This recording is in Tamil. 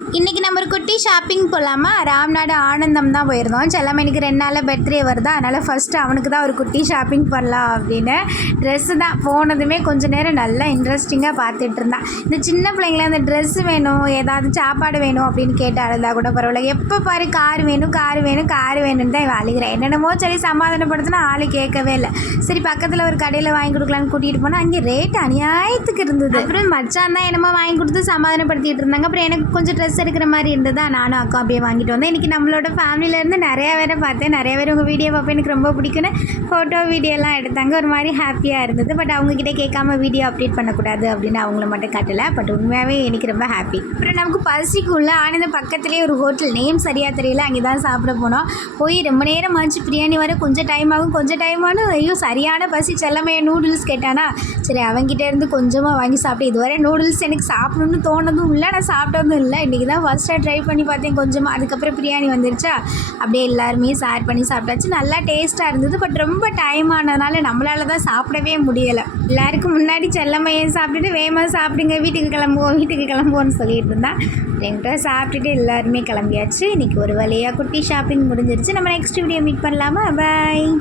இன்றைக்கி நம்ம ஒரு குட்டி ஷாப்பிங் போகலாமா ராம்நாடு ஆனந்தம் தான் போயிருந்தோம். செல்லமணிக்கு ரெண்டு நாளில் பர்த்டே வருதா? அதனால் ஃபஸ்ட்டு அவனுக்கு தான் ஒரு குட்டி ஷாப்பிங் பண்ணலாம் அப்படின்னு ட்ரெஸ்ஸு தான். போனதுமே கொஞ்ச நேரம் நல்லா இன்ட்ரெஸ்டிங்காக பார்த்துட்டு இருந்தான். இந்த சின்ன பிள்ளைங்கள அந்த ட்ரெஸ்ஸு வேணும் ஏதாவது சாப்பாடு வேணும் அப்படின்னு கேட்டு அழுதா கூட பரவாயில்ல. எப்போ பாரு கார் வேணும் கார் வேணும் கார் வேணும்னு தான் இவன் அழுகிறேன். என்னென்னமோ சரி சமாதானப்படுத்தினா ஆள் கேட்கவே இல்லை. சரி பக்கத்தில் ஒரு கடையில் வாங்கி கொடுக்கலான்னு கூட்டிகிட்டு போனால் அங்கே ரேட் அநியாயத்துக்கு இருந்தது. அப்புறம் மச்சான் தான் என்னமோ வாங்கி கொடுத்து சமாதானப்படுத்திட்டு இருந்தாங்க. அப்புறம் எனக்கு கொஞ்சம் ட்ரெஸ் எடுக்கிற மாதிரி இருந்ததா நானும் அக்கா அப்படியே வாங்கிட்டு வந்தேன் இன்றைக்கி நம்மளோட ஃபேமிலியிலேருந்து நிறையா பேரை பார்த்தேன். நிறைய பேர் உங்கள் வீடியோ பார்ப்பேன். எனக்கு ரொம்ப பிடிக்குன்னு ஃபோட்டோ வீடியோலாம் எடுத்தாங்க. ஒரு மாதிரி ஹாப்பியாக இருந்தது. பட் அவங்கக்கிட்ட கேட்காம வீடியோ அப்டேட் பண்ணக்கூடாது அப்படின்னு அவங்கள மட்டும் காட்டலை. பட் உண்மையாகவே எனக்கு ரொம்ப ஹாப்பி அப்புறம் நமக்கு பசிக்குள்ள ஆனந்த பக்கத்துலேயே ஒரு ஹோட்டல் நேம் சரியாக தெரியல. அங்கே தான் சாப்பிட போனோம். போய் ரொம்ப நேரம் ஆச்சு. பிரியாணி வர கொஞ்சம் டைம் ஆகும். கொஞ்சம் டைம் ஆகும் ஐயோ சரியான பசி. செல்லமைய நூடுல்ஸ் கேட்டானா சரி அவங்ககிட்ட இருந்து கொஞ்சமாக வாங்கி சாப்பிட்டு இதுவரை நூடுல்ஸ் எனக்கு சாப்பிடணும்னு தோணதும் இல்லை. நான் சாப்பிட்டதும் இல்லை. இன்றைக்கி தான் ஃபஸ்ட்டாக ட்ரை பண்ணி பார்த்தேன். கொஞ்சமாக அதுக்கப்புறம் பிரியாணி வந்துருச்சா? அப்படியே எல்லாருமே ஷேர் பண்ணி சாப்பிட்டாச்சு. நல்லா டேஸ்ட்டாக இருந்தது. பட் ரொம்ப டைம் ஆனதுனால நம்மளால தான் சாப்பிடவே முடியலை. எல்லாருக்கும் முன்னாடி செல்லமையன் சாப்பிட்டுட்டு வேகமாக சாப்பிடுங்க வீட்டுக்கு கிளம்புவோம் வீட்டுக்கு கிளம்புவோம்னு சொல்லிட்டு இருந்தான் என்கிட்ட சாப்பிட்டுட்டு எல்லாருமே கிளம்பியாச்சு. இன்றைக்கி ஒரு வழியாக குட்டி ஷாப்பிங் முடிஞ்சிருச்சு. நம்ம நெக்ஸ்ட் வீடியோ மீட் பண்ணலாமா? பாய்